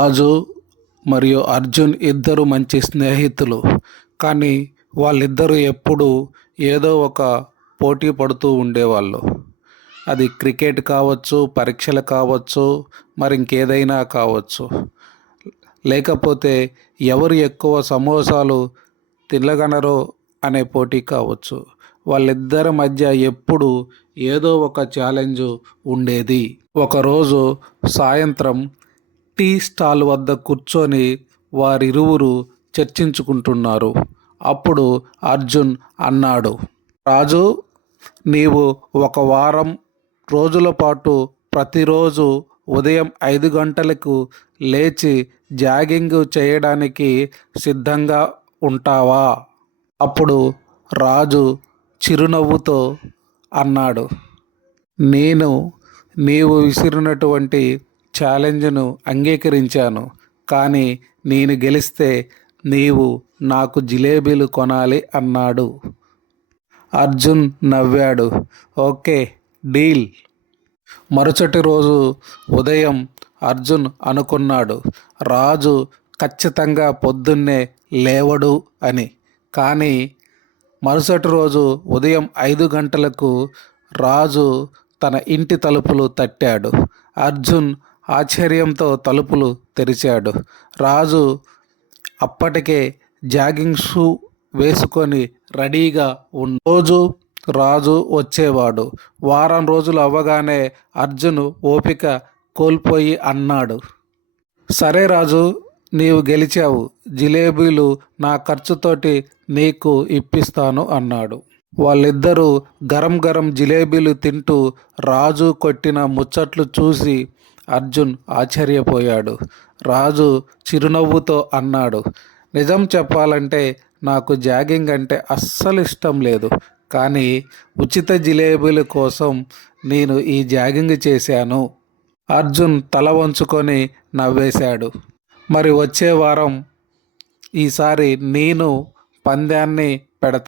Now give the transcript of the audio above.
రాజు మరియు అర్జున్ ఇద్దరు మంచి స్నేహితులు. కానీ వాళ్ళిద్దరూ ఎప్పుడూ ఏదో ఒక పోటీ పడుతూ ఉండేవాళ్ళు. అది క్రికెట్ కావచ్చు పరీక్షలు కావచ్చు మరి ఇంకేదైనా కావచ్చు. లేకపోతే ఎవరు ఎక్కువ సమోసాలు తినగలరో అనే పోటీ కావచ్చు. వాళ్ళిద్దరి మధ్య ఎప్పుడు ఏదో ఒక ఛాలెంజ్ ఉండేది. ఒకరోజు సాయంత్రం టీ స్టాల్ వద్ద కూర్చొని వారిరువురు చర్చించుకుంటున్నారు. అప్పుడు అర్జున్ అన్నాడు రాజు నీవు ఒక వారం రోజుల పాటు ప్రతిరోజు ఉదయం ఐదు గంటలకు లేచి జాగింగ్ చేయడానికి సిద్ధంగా ఉంటావా అప్పుడు రాజు చిరునవ్వుతో అన్నాడు నేను నీవు విసిరినటువంటి ఛాలెంజ్ను అంగీకరించాను. కానీ నేను గెలిస్తే నీవు నాకు జిలేబీలు కొనాలి అన్నాడు. అర్జున్ నవ్వాడు. Okay deal. మరుసటి రోజు ఉదయం అర్జున్ అనుకున్నాడు. రాజు ఖచ్చితంగా పొద్దున్నే లేవడు అని. కానీ మరుసటి రోజు ఉదయం ఐదు గంటలకు రాజు తన ఇంటి తలుపులు తట్టాడు. అర్జున్ ఆశ్చర్యంతో తలుపులు తెరిచాడు. రాజు అప్పటికే జాగింగ్ షూ వేసుకొని రెడీగా ఉన్న రోజు రాజు వచ్చేవాడు. వారం రోజులు అవ్వగానే అర్జున్ ఓపిక కోల్పోయి అన్నాడు. సరే రాజు నీవు గెలిచావు. జిలేబీలు నా ఖర్చుతోటి నీకు ఇప్పిస్తాను అన్నాడు. వాళ్ళిద్దరూ గరం గరం జిలేబీలు తింటూ రాజు కొట్టిన ముచ్చట్లు చూసి అర్జున్ ఆశ్చర్యపోయాడు. రాజు చిరునవ్వుతో అన్నాడు నిజం చెప్పాలంటే నాకు జాగింగ్ అంటే అస్సలు ఇష్టం లేదు. కానీ ఉచిత జిలేబీల కోసం నేను ఈ జాగింగ్ చేశాను. అర్జున్ తల వంచుకొని నవ్వేశాడు. మరి వచ్చే వారం ఈసారి నేను పందాన్ని పెడతా.